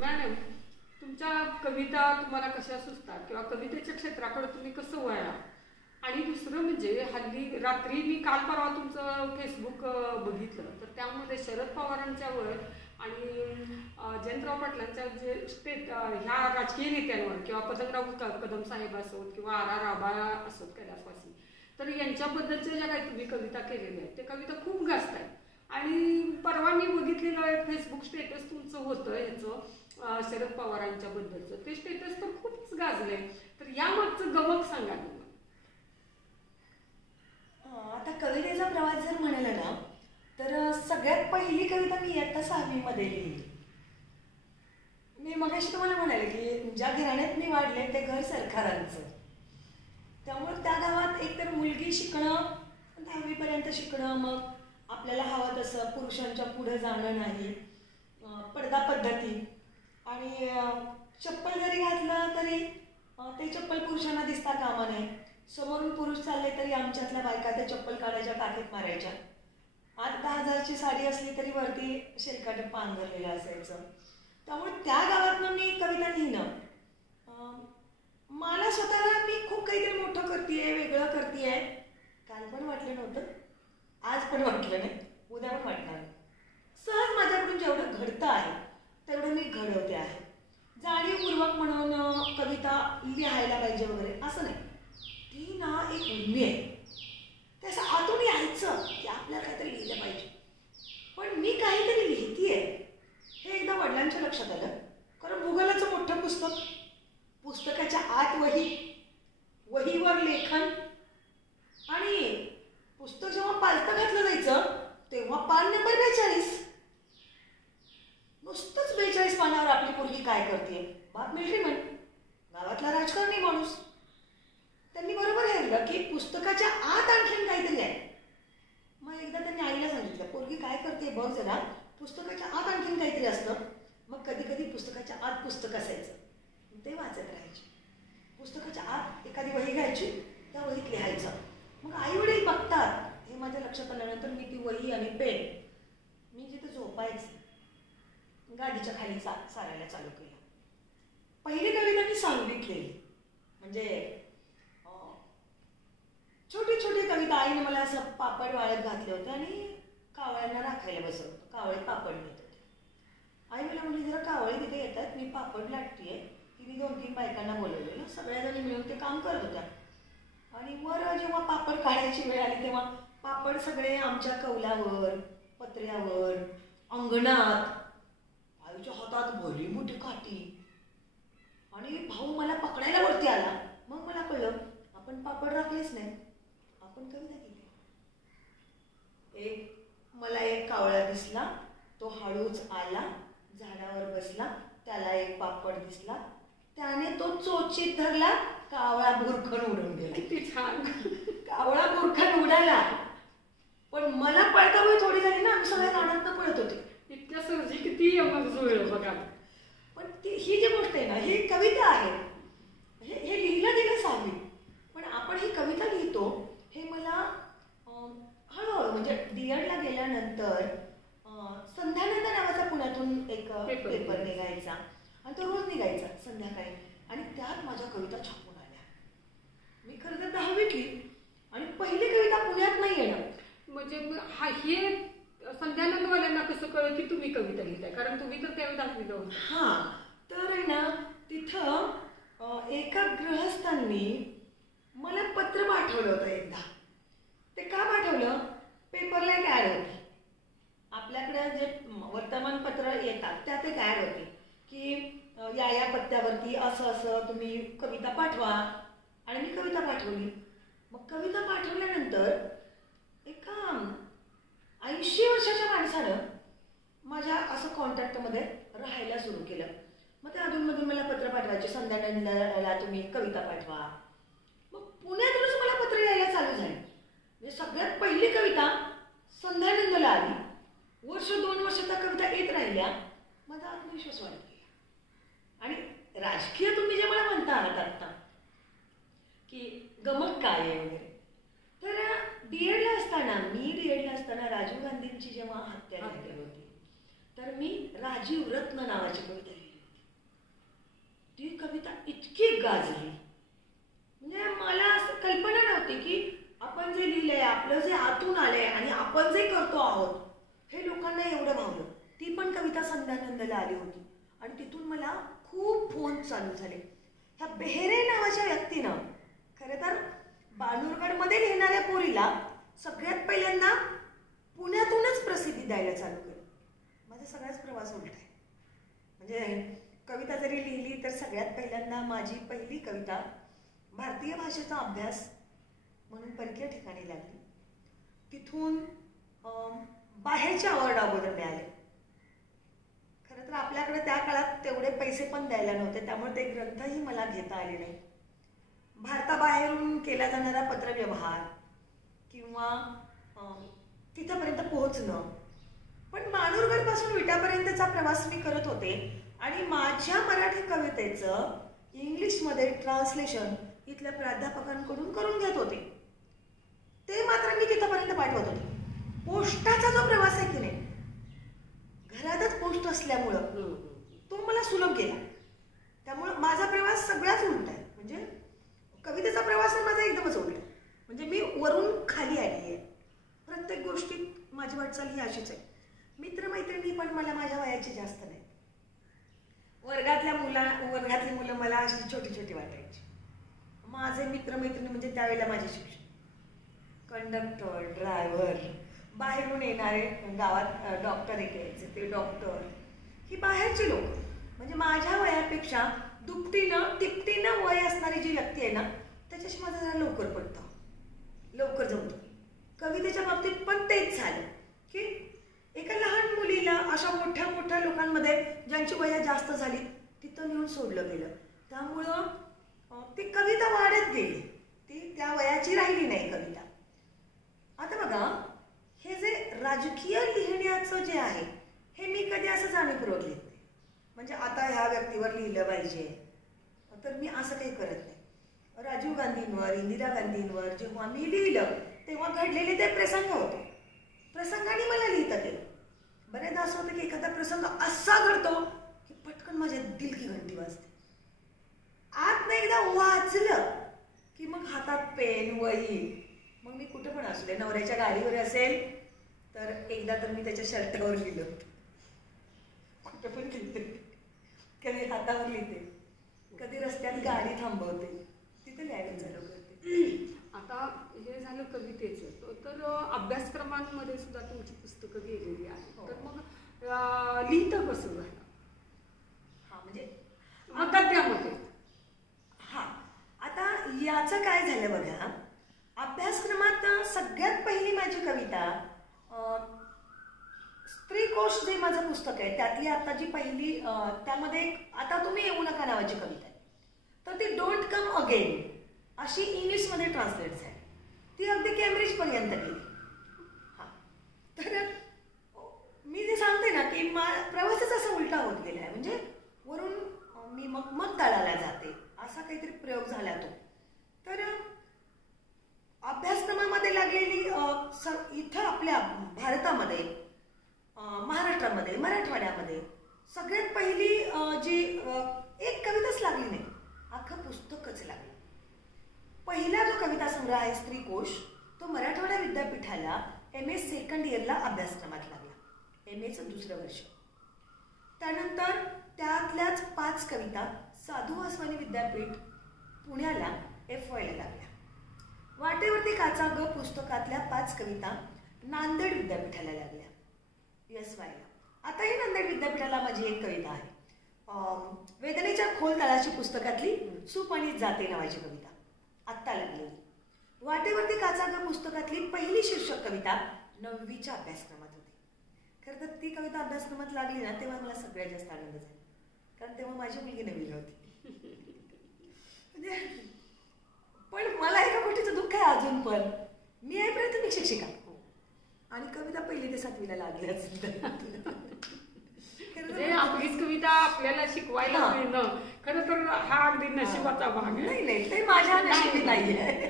Madam, तुमच्या कविता तुम्हाला कशा सुचतात किंवा कवितेच्या क्षेत्राकडे तुम्ही कसं वळला? आणि दुसरं म्हणजे हल्ली रात्री मी काल परवा तुमचं फेसबुक बघितलं, तर त्यामध्ये शरद पवारांच्यावर आणि जयंतराव पाटलांच्या जे ह्या राजकीय नेत्यांवर किंवा पतंगराव कदम साहेब असोत किंवा आर आबा असोत कैलासवासी, तर यांच्याबद्दलच्या ज्या काही तुम्ही कविता केलेल्या आहेत ते कविता खूप गाजत आहेत. आणि परवा मी बघितलेलं एक फेसबुक स्टेटस तुमचं होतं ह्याचं शरद पवारांच्या बद्दलचं, ते स्टेटस तर खूपच गाजलंय. तर यामागचं गमक सांगा तुम्ही. आता कवितेचा प्रवास जर म्हणाला ना, तर सगळ्यात पहिली कविता मी इयत्ता 6वी मध्ये लिहिली. मी मगाशी तुम्हाला म्हणाले की ज्या घराण्यात मी वाढले ते घर सरकारांचं, त्यामुळे त्या गावात एकतर मुलगी शिकणं 10वी पर्यंत शिकणं, मग आपल्याला हवं तसं पुरुषांच्या पुढे जाणं नाही, पडदा पद्धती, आणि चप्पल जरी घातलं तरी ते चप्पल पुरुषांना दिसता कामा नये. समोरून पुरुष चालले तरी आमच्यातल्या बायका ते चप्पल काढायच्या, काखेत मारायच्या. 8-10 हजारची साडी असली तरी वरती शेलकाट पांघरलेलं असायचं. त्यामुळे त्या गावातनं मी कविता लिहिणं, मला स्वतःला मी खूप काहीतरी मोठं करतेय, वेगळं करतेय. काल पण वाटलं नव्हतं, आज पण वाटलं नाही, उद्या पण वाटणार नाही. सहज माझ्याकडून जेवढं घडतं आहे तेवढं मी घडवते आहे. जाणीवपूर्वक म्हणून कविता लिहायला पाहिजे वगैरे असं नाही. ती ना एक उर्मी आहे, त्याचं आतून यायचं की आपल्याला काहीतरी लिहिलं पाहिजे. पण मी काहीतरी लिहितीये हे एकदा वडिलांच्या लक्षात आलं. कारण भूगोलाचं मोठं पुस्तक, पुस्तकाच्या आत वही, वहीवर लेखन, आणि पुस्तक जेव्हा पालतं घातलं जायचं तेव्हा पान नंबर 42. नुसतंच 42 पानावर आपली पोरगी काय करते, बाप मिलिटरीमन, गावातला राजकारणी माणूस. त्यांनी बरोबर हेरलं की पुस्तकाच्या आत आणखीन काहीतरी आहे. मग एकदा त्यांनी आईला सांगितलं, पोरगी काय करते बघ जरा, पुस्तकाच्या आत आणखीन काहीतरी असतं. मग कधी कधी पुस्तकाच्या आत पुस्तक असायचं, ते वाचत राहायचे. पुस्तकाच्या आत एखादी वही घ्यायची, त्या वहीत लिहायचं. मग आई वडील बघतात हे माझ्या लक्षात आल्यानंतर मी ती वही आणि पेन मी जिथे झोपायचं गादीच्या खाली सारायला चालू केलं. पहिली कविता मी सांगलीत लिहिली. म्हणजे छोटी छोटी कविता. आईने मला असं पापड वाळत घातले होते आणि कावळ्यांना राखायला बसवलं होतं. कावळे पापड नेत होते. आई मला म्हणली, जरा कावळे तिथे येतात, मी पापड लाटतेय. तिने 2-3 बायकांना बोलवलेलं, सगळ्याजणी मिळून ते काम करत होत्या. आणि वर जेव्हा पापड काढायची वेळ आली तेव्हा पापड सगळे आमच्या कौलावर, पत्र्यावर, अंगणात. आईच्या हातात भली मोठी काठी, आणि भाऊ मला पकडायला वरती आला. मग मला कळलं आपण पापड राखलेच नाही, आपण कविता केली. मला एक कावळा दिसला, तो हळूच आला, झाडावर बसला, त्याला एक पापड दिसला, त्याने तो चोचीत धरला, कावळा बुरखण उडून गेला. किती छान. कावळा बुरखण उडाला, पण मला पळता वेळ थोडी झाली ना, आम्ही सगळ्या रानात पळत होते. इतक्या सर्जी किती मग जुळलं बघा. पण ही जी गोष्ट आहे ना, ही कविता आहे. हे लिहिलं गेलं 6वी, पण आपण ही कविता लिहितो हे मला हळूहळू, म्हणजे DEdला गेल्यानंतर संध्यानंद नावाचा पुण्यातून एक पेपर निघायचा, आणि तो रोज निघायचा संध्याकाळी, आणि त्यात माझ्या कविता छापून आल्या. मी खरं तर 10वीत लिहिली, आणि पहिली कविता पुण्यात नाही येणार. म्हणजे हे संध्यानंदवाल्यांना कसं कळलं की तुम्ही कविता लिहिताय? कारण तुम्ही तर त्यावेळी 10वीला होता. हां, तर आहे ना, तिथं एका गृहस्थांनी मला पत्र पाठवलं होतं एकदा. ते का पाठवलं? पेपरला एक ॲड होती. आपल्याकडे जे वर्तमानपत्र येतात त्यात एक ॲड होती की या पत्त्यावरती असं असं तुम्ही कविता पाठवा. आणि मी कविता पाठवली. मग कविता पाठवल्यानंतर एका 80 वर्षाच्या माणसानं माझ्या असं कॉन्टॅक्टमध्ये राहायला सुरू केलं. मग ते अधूनमधून मला पत्र पाठवायचे, संध्यानंदला तुम्ही कविता पाठवा. मग पुण्यातूनच मला पत्र यायला चालू झाली. म्हणजे सगळ्यात पहिली कविता संध्यानंदला आली. 1-2 वर्ष त्या कविता येत राहिल्या. माझा आत्मविश्वास वाढत गेला. आणि राजकीय तुम्ही जे मला म्हणता आहात आत्ता की गमक काय आहे वगैरे, तर DEdला असताना राजीव गांधींची जेव्हा हत्या झाली होती, तर मी राजीव रत्न नावाची कविता लिहिली होती. गाजली. म्हणजे मला असं कल्पना नव्हती की आपण जे लिहिलंय, आपलं जे आतून आलंय आणि आपण जे करतो आहोत हे लोकांना एवढं भावलं. ती पण कविता संध्यानंदला आली होती आणि तिथून मला खूप फोन चालू झाले. ह्या बेहेरे नावाच्या व्यक्तीनं खरं तर बाणूरगडमध्ये लिहिणाऱ्या पोरीला सगळ्यात पहिल्यांदा पुण्यातूनच प्रसिद्धी द्यायला चालू केलं. माझा सगळाच प्रवास उलटा आहे. म्हणजे कविता जरी लिहिली तर सगळ्यात पहिल्यांदा माझी पहिली कविता भारतीय भाषेचा अभ्यास म्हणून परकीय ठिकाणी लागली. तिथून बाहेरचे अवॉर्ड अगोदर मिळाले. खरं तर आपल्याकडे त्या काळात तेवढे पैसे पण द्यायला नव्हते, त्यामुळे ते ग्रंथही मला घेता आले नाही. भारताबाहेरून केला जाणारा पत्रव्यवहार किंवा तिथंपर्यंत पोहोचणं. पण बाणूरगडपासून विटापर्यंतचा प्रवास मी करत होते आणि माझ्या मराठी कवितेचं इंग्लिशमध्ये ट्रान्सलेशन इथल्या प्राध्यापकांकडून करून घेत होते. ते मात्र मी तिथंपर्यंत पाठवत होते. पोस्टाचा जो प्रवास आहे की नाही, घरातच पोस्ट असल्यामुळं तो मला सुलभ गेला. त्यामुळं माझा प्रवास सगळ्याच उलटा आहे. म्हणजे कवितेचा प्रवास माझा एकदमच उलटा आहे. म्हणजे मी वरून खाली आली आहे. प्रत्येक गोष्टीत माझी वाटचाल ही अशीच आहे. मित्रमैत्रिणी पण मला माझ्या वयाची जास्त नाही. वर्गातली मुलं मला अशी छोटी छोटी वाटायची. माझे मित्रमैत्रिणी म्हणजे त्यावेळेला माझे शिक्षक, कंडक्टर, ड्रायव्हर, बाहेरून येणारे, गावात डॉक्टर एक यायचे ते डॉक्टर, ही बाहेरची लोक. म्हणजे माझ्या वयापेक्षा दुपटीनं तिपटीनं वय असणारी जी व्यक्ती आहे ना, त्याच्याशी माझं जरा लवकर पडतं, लवकर जमतं. कवितेच्या बाबतीत पण तेच झालं की एका लहान मुलीला अशा मोठ्या मोठ्या लोकांमध्ये ज्यांची वय जास्त झाली तिथं नेऊन सोडलं गेलं. त्यामुळं ती कविता वाढत गेली, ती त्या वयाची राहिली नाही कविता. आता बघा, हे जे राजकीय लिहिण्याचं जे आहे हे मी कधी असं जाणीवपूर्वक लिहित नाही. म्हणजे आता ह्या व्यक्तीवर लिहिलं पाहिजे तर मी असं काही करत नाही. राजीव गांधींवर, इंदिरा गांधींवर जेव्हा मी लिहिलं तेव्हा घडलेले ते प्रसंग होते. प्रसंगाने मला लिहिता येईल. बरेचदा असं होतं की एखादा प्रसंग असा घडतो की पटकन माझ्या दिल की घंटी वाजते. आत एकदा वाचलं की मग हातात पेन, वही, मग मी कुठं पण असू दे, नवऱ्याच्या गाडीवर असेल तर एकदा तर मी त्याच्या शर्टावर लिहिलं, कुठं पण लिहिते, कधी हातावर लिहिते, कधी रस्त्यात गाडी थांबवते, तिथे लिहायला चालू करते. आता हे झालं कवितेचं. तर अभ्यासक्रमांमध्ये सुद्धा तुमची पुस्तकं गेलेली आहेत. तर मग लिहितं कसं झालं? म्हणजे गद्यामध्ये. आता याचं काय झालं बघा, अभ्यासक्रमात सगळ्यात पहिली माझी कविता स्त्रीकोश जे माझं पुस्तक आहे त्यातली आता जी पहिली, त्यामध्ये आता तुम्ही येऊ नका नावाची कविता आहे. तर ती डोंट कम अगेन अशी इंग्लिशमध्ये ट्रान्सलेट झाली. ती अगदी केम्ब्रिजपर्यंत गेली. तर मी जे सांगते ना की प्रवासच असा उलटा होत गेला आहे. म्हणजे वरून मी मग तळाला जाते असा काहीतरी प्रयोग झाला तो. तर अभ्यासक्रमामध्ये लागलेली इथं आपल्या भारतामध्ये, महाराष्ट्रामध्ये, मराठवाड्यामध्ये सगळ्यात पहिली जी एक कविताच लागली नाही, अख्खं पुस्तकच लागलं. पहिला जो कविता संग्रह आहे स्त्रीकोश, तो मराठवाडा विद्यापीठाला MA सेकंड इयरला अभ्यासक्रमात लागला, MAचं दुसरं वर्ष. त्यानंतर त्यातल्याच 5 कविता साधू वासवानी विद्यापीठ पुण्याला FYला लागल्या. वाटेवरती काचा ग पुस्तकातल्या 5 कविता नांदेड विद्यापीठाला लागल्या SYला. आताही नांदेड विद्यापीठाला माझी एक कविता आहे, वेदनेच्या खोल तळाची पुस्तकातली सूप आणि जाते नावाची कविता आत्ता लागलेली. वाटेवरती काचा ग पुस्तकातली पहिली शीर्षक कविता 9वीच्या अभ्यासक्रमात होती. खरं तर ती कविता अभ्यासक्रमात लागली ना तेव्हा मला सगळ्यात जास्त आनंद झाला, कारण तेव्हा माझी मुलगी नवीन होती. म्हणजे पण मला एका गोष्टीचं दुःख आहे अजून पण, मी आहे प्राथमिक शिक्षिका आणि कविता 1ली ते 7वीला लागल्याच. म्हणजे आपलीच कविता आपल्याला शिकवायला हा. मिळणं खरं तर हा अगदी नशिबाचा भाग आहे. नाही नाही ते माझ्या नशिबी नाहीये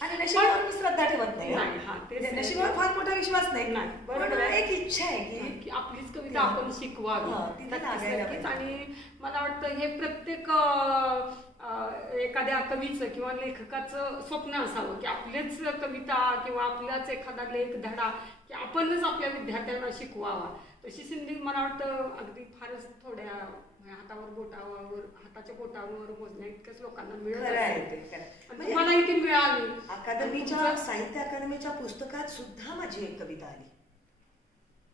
आणि नशिबावर मी श्रद्धा ठेवत नाही नाही, हा, तेच नाही. नशिबावर फार मोठा विश्वास नाही नाही, बरोबर पण आहे. एक इच्छा आहे की आपलीच कविता आपण शिकवावी. हा, तिथे नक्कीच, लागायला नक्कीच. पाहिजे. आणि मला वाटतं हे प्रत्येक एखाद्या कवीचं किंवा लेखकाचं स्वप्न असावं की आपलेच कविता किंवा आपलाच एखादा लेख धडा की आपणच आपल्या विद्यार्थ्यांना शिकवावा. तशी संधी मला वाटतं अगदी फारच थोड्या हाताच्या बोटावर मोजण्या इतक्याच लोकांना मिळत खरं आहे असेल. ते, खरं आहे. आणि म्हणजे तुम्हाला ती मिळाली. अकादमीच्या साहित्य अकादमीच्या पुस्तकात सुद्धा माझी एक कविता आली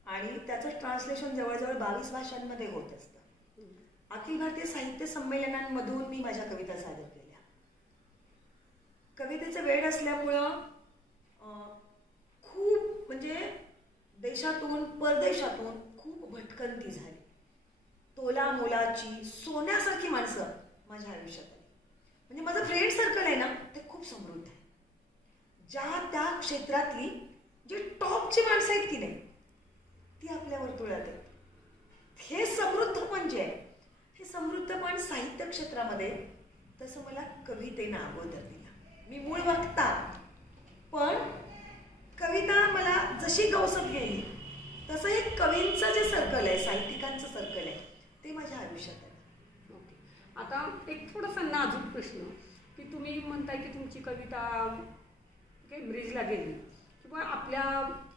आणि त्याचं ट्रान्सलेशन जवळजवळ 22 भाषांमध्ये होत असतं. अखिल भारतीय साहित्य संमेलनांमधून मी माझ्या कविता सादर केल्या. कवितेचं वेड असल्यामुळं खूप म्हणजे देशातून परदेशातून खूप भटकंती झाली. तोला मोलाची सोन्यासारखी माणसं माझ्या आयुष्यात आली. म्हणजे माझं फ्रेंड सर्कल आहे ना ते खूप समृद्ध आहे. ज्या त्या क्षेत्रातली जी टॉपची माणसं आहेत की नाही ती आपल्या वर्तुळात आहेत. हे समृद्ध म्हणजे हे समृद्धपण साहित्य क्षेत्रामध्ये तसं मला कवितेनं अगोदर दिला. मी मूळ वक्ता पण कविता मला जशी गवसत गेली तसं हे कवींचं जे सर्कल आहे साहित्यिकांचं सर्कल आहे ते माझ्या आयुष्यात आहे. ओके. आता एक थोडासा नाजूक प्रश्न की तुम्ही म्हणताय की तुमची कविता केम्ब्रिजला गेली किंवा आपल्या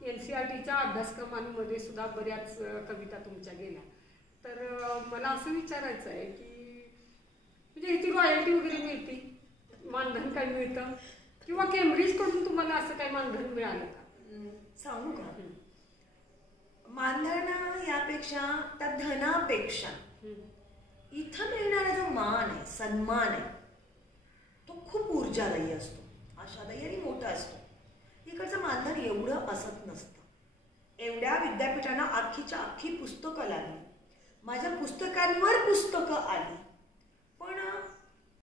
NCERTच्या अभ्यासक्रमांमध्ये सुद्धा बऱ्याच कविता तुमच्या गेल्या. तर मला असं विचारायचं आहे की म्हणजे ह्याची रॉयल्टी वगैरे मिळते, मानधन काय मिळतं किंवा केम्ब्रिजकडून तुम्हाला असं काही मानधन मिळालं का? सांगू का? मानधन यापेक्षा त्या धनापेक्षा इथं मिळणारा जो मान आहे सन्मान आहे तो खूप ऊर्जादायी असतो, आशादायी आणि मोठा असतो. इकडचं मानधन एवढं असत नसतं. एवढ्या विद्यापीठांना अख्खीच्या अख्खी पुस्तकं लागली, माझ्या पुस्तकांवर पुस्तकं आली